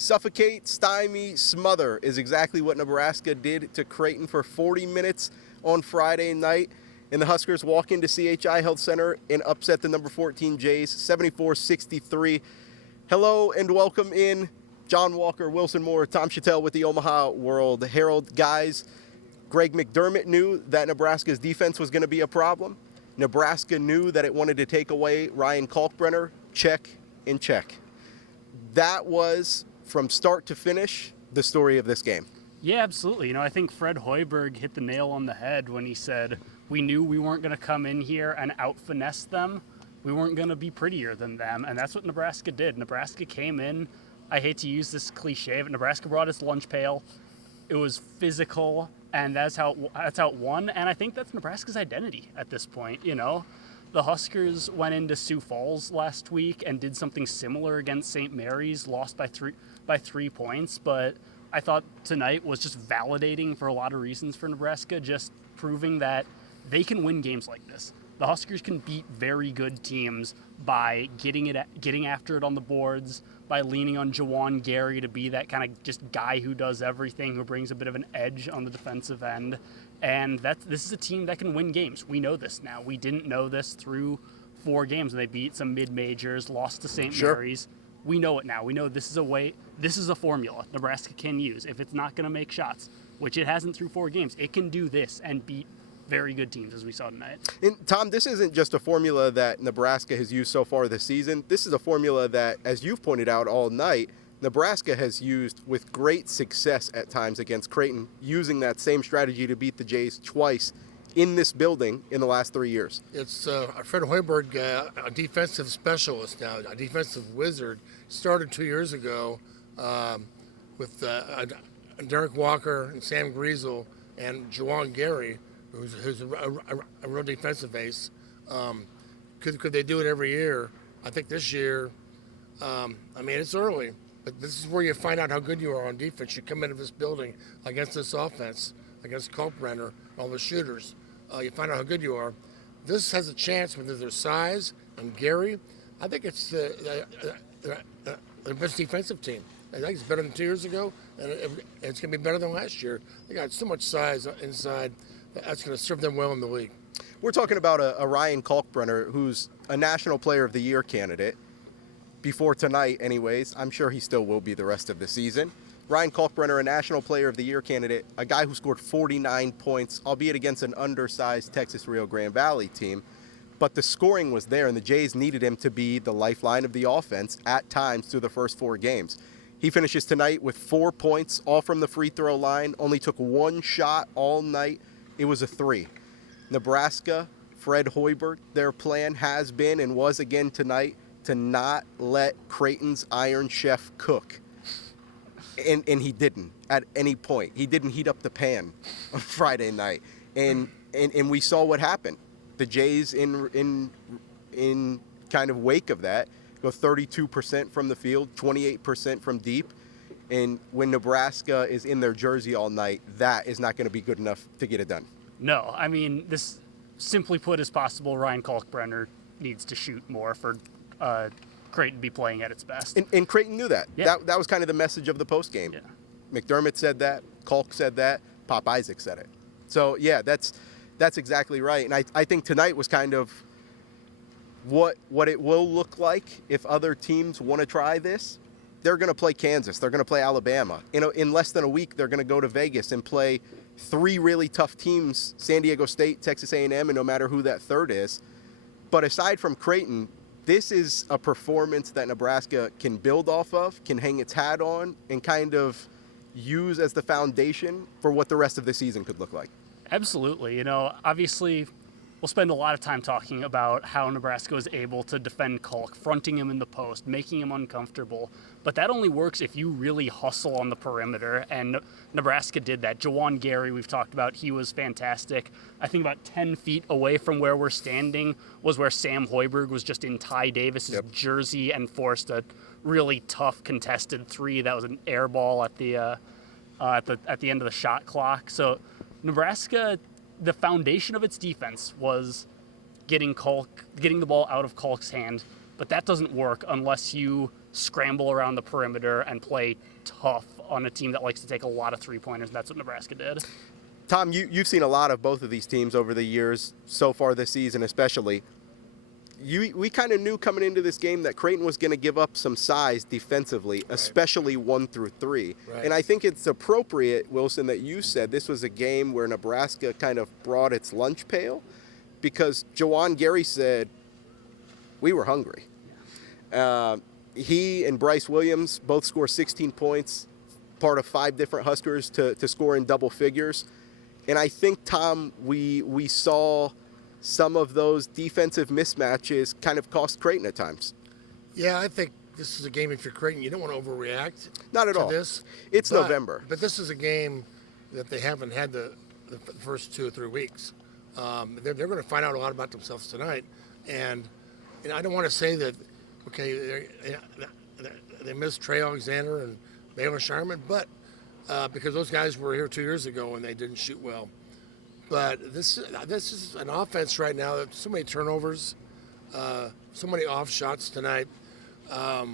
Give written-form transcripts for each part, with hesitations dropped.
Suffocate, stymie, smother is exactly what Nebraska did to Creighton for 40 minutes on Friday night. And the Huskers walk into CHI Health Center and upset the number 14 Jays 74-63. Hello and welcome in Jon Walker, Wilson Moore, Tom Shatel with the Omaha World-Herald. Guys, Greg McDermott knew that Nebraska's defense was going to be a problem. Nebraska knew that it wanted to take away Ryan Kalkbrenner. Check and check. That was, from start to finish, the story of this game. Yeah, absolutely. I think Fred Hoiberg hit the nail on the head when he said, we knew we weren't going to come in here and out-finesse them. We weren't going to be prettier than them, and that's what Nebraska did. Nebraska came in, I hate to use this cliche, but Nebraska brought its lunch pail. It was physical, and that's how it won, and I think that's Nebraska's identity at this point, The Huskers went into Sioux Falls last week and did something similar against St. Mary's, lost by 3 points, but I thought tonight was just validating for a lot of reasons for Nebraska, just proving that they can win games like this. The Huskers can beat very good teams by getting after it on the boards, by leaning on Juwan Gary to be that kind of just guy who does everything, who brings a bit of an edge on the defensive end. And this is a team that can win games. We know this now. We didn't know this through 4 games. They beat some mid-majors, lost to St. Mary's. We know it now. We know this is a formula Nebraska can use. If it's not going to make shots, which it hasn't through 4 games, it can do this and beat very good teams, as we saw tonight. And Tom, this isn't just a formula that Nebraska has used so far this season. This is a formula that, as you've pointed out all night, Nebraska has used with great success at times against Creighton, using that same strategy to beat the Jays twice in this building in the last 3 years. It's Fred Hoiberg, a defensive specialist now, a defensive wizard, started 2 years ago with Derek Walker and Sam Griesel and Juwan Gary, who's a real defensive ace. Could they do it every year? I think this year, it's early, but this is where you find out how good you are on defense. You come into this building against this offense, against Kalkbrenner, all the shooters. You find out how good you are. This has a chance with their size and Gary. I think it's the best defensive team. I think it's better than 2 years ago, and it's going to be better than last year. They got so much size inside. That's going to serve them well in the league. We're talking about a Ryan Kalkbrenner, who's a National Player of the Year candidate. Before tonight, anyways. I'm sure he still will be the rest of the season. Ryan Kalkbrenner, a National Player of the Year candidate, a guy who scored 49 points, albeit against an undersized Texas Rio Grande Valley team. But the scoring was there, and the Jays needed him to be the lifeline of the offense at times through the first 4 games. He finishes tonight with 4 points, all from the free throw line, only took 1 shot all night. It was a 3. Nebraska, Fred Hoiberg, their plan has been and was again tonight to not let Creighton's Iron Chef cook. And he didn't at any point. He didn't heat up the pan on Friday night. And we saw what happened. The Jays in kind of wake of that go 32% from the field, 28% from deep. And when Nebraska is in their jersey all night, that is not going to be good enough to get it done. No, this, simply put as possible, Ryan Kalkbrenner needs to shoot more for Creighton to be playing at its best. And Creighton knew that. Yeah. That was kind of the message of the postgame. Yeah. McDermott said that. Kalk said that. Pop Isaac said it. So, yeah, that's exactly right. And I think tonight was kind of what it will look like if other teams want to try this. They're going to play Kansas. They're going to play Alabama. In less than a week, they're going to go to Vegas and play 3 really tough teams, San Diego State, Texas A&M, and no matter who that third is. But aside from Creighton, this is a performance that Nebraska can build off of, can hang its hat on, and kind of use as the foundation for what the rest of the season could look like. Absolutely. Obviously, we'll spend a lot of time talking about how Nebraska was able to defend Kalk, fronting him in the post, making him uncomfortable. But that only works if you really hustle on the perimeter, and Nebraska did that. Juwan Gary, we've talked about, he was fantastic. I think about 10 feet away from where we're standing was where Sam Hoiberg was just in Ty Davis's jersey and forced a really tough contested 3 that was an air ball at the end of the shot clock. So Nebraska, the foundation of its defense was getting the ball out of Kalk's hand, but that doesn't work unless you scramble around the perimeter and play tough on a team that likes to take a lot of three-pointers, and that's what Nebraska did. Tom, you've seen a lot of both of these teams over the years, so far this season especially. We kind of knew coming into this game that Creighton was going to give up some size defensively, especially 1 through 3. Right. And I think it's appropriate, Wilson, that you said this was a game where Nebraska kind of brought its lunch pail, because Jawan Gary said, we were hungry. He and Bryce Williams both scored 16 points, part of 5 different Huskers to score in double figures. And I think, Tom, we saw some of those defensive mismatches kind of cost Creighton at times. Yeah, I think this is a game, if you're Creighton, you don't want to overreact. Not at to all. This. It's November. But this is a game that they haven't had the first 2 or 3 weeks. They're going to find out a lot about themselves tonight. And I don't want to say that, okay, they missed Trey Alexander and Baylor Sharman, but because those guys were here 2 years ago and they didn't shoot well. But this is an offense right now. That so many turnovers, so many off shots tonight. I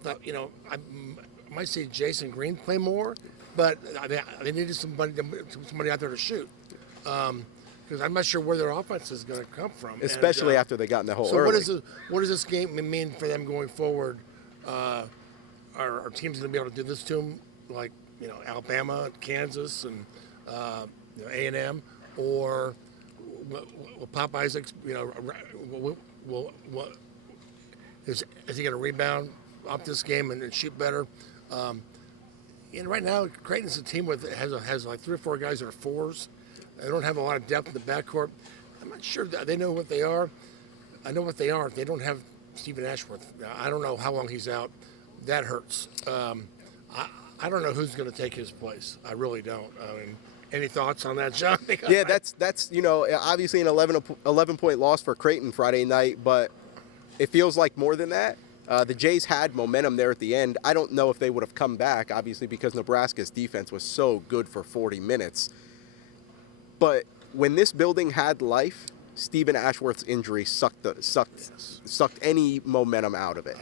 thought, I might see Jason Green play more, but they needed somebody out there to shoot. Because I'm not sure where their offense is going to come from. Especially after they got in the hole early. So what does this game mean for them going forward? Are teams going to be able to do this to them, like Alabama, Kansas, and A&M, or will Pop Isaacs, is he going to rebound off this game and shoot better? And right now, Creighton's a team has like 3 or 4 guys that are 4s. They don't have a lot of depth in the backcourt. I'm not sure that they know what they are. I know what they are. They don't have Stephen Ashworth. I don't know how long he's out. That hurts. I don't know who's going to take his place. I really don't. I mean, any thoughts on that, John? Yeah, that's obviously an 11-point loss for Creighton Friday night, but it feels like more than that. The Jays had momentum there at the end. I don't know if they would have come back, obviously, because Nebraska's defense was so good for 40 minutes. But when this building had life, Stephen Ashworth's injury sucked any momentum out of it.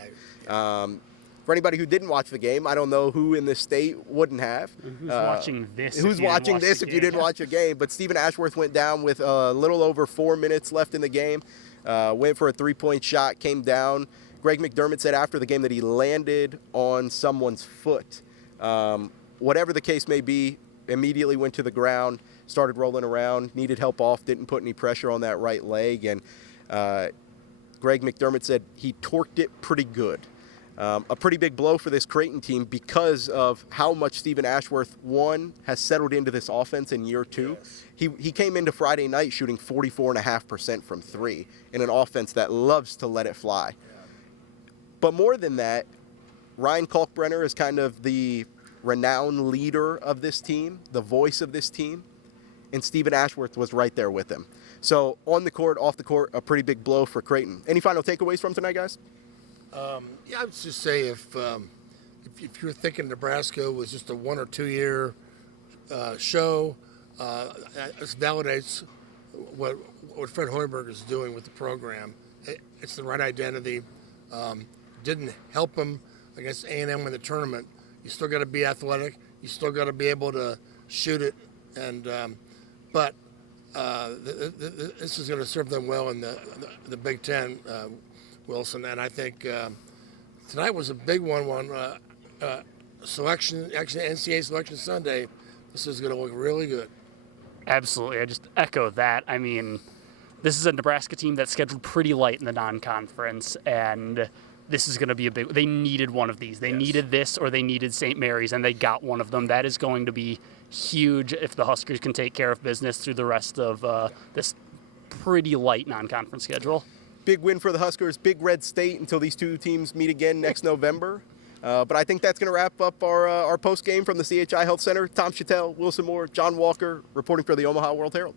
For anybody who didn't watch the game, I don't know who in this state wouldn't have. Who's watching this? Who's watching this if you didn't watch a game? But Stephen Ashworth went down with a little over 4 minutes left in the game. Went for a 3-point shot, came down. Greg McDermott said after the game that he landed on someone's foot. Whatever the case may be, immediately went to the ground, started rolling around, needed help off, didn't put any pressure on that right leg. And Greg McDermott said he torqued it pretty good. A pretty big blow for this Creighton team because of how much Stephen Ashworth, one, has settled into this offense in year 2. Yes. He came into Friday night shooting 44.5% from 3 in an offense that loves to let it fly. Yeah. But more than that, Ryan Kalkbrenner is kind of the renowned leader of this team, the voice of this team, and Stephen Ashworth was right there with him. So on the court, off the court, a pretty big blow for Creighton. Any final takeaways from tonight, guys? I would just say if you're thinking Nebraska was just a 1 or 2 year show, this validates what Fred Hoiberg is doing with the program. It's the right identity. Didn't help him against A&M in the tournament. You still got to be athletic. You still got to be able to shoot it. And but this is going to serve them well in the Big Ten. Wilson, and I think tonight was a big one. Selection, actually NCAA Selection Sunday. This is going to look really good. Absolutely, I just echo that. I mean, this is a Nebraska team that's scheduled pretty light in the non-conference, and this is going to be a big. They needed one of these. They needed this, or they needed St. Mary's, and they got one of them. That is going to be huge if the Huskers can take care of business through the rest of this pretty light non-conference schedule. Big win for the Huskers, Big Red State until these two teams meet again next November. But I think that's going to wrap up our post-game from the CHI Health Center. Tom Shatel, Wilson Moore, Jon Walker reporting for the Omaha World-Herald.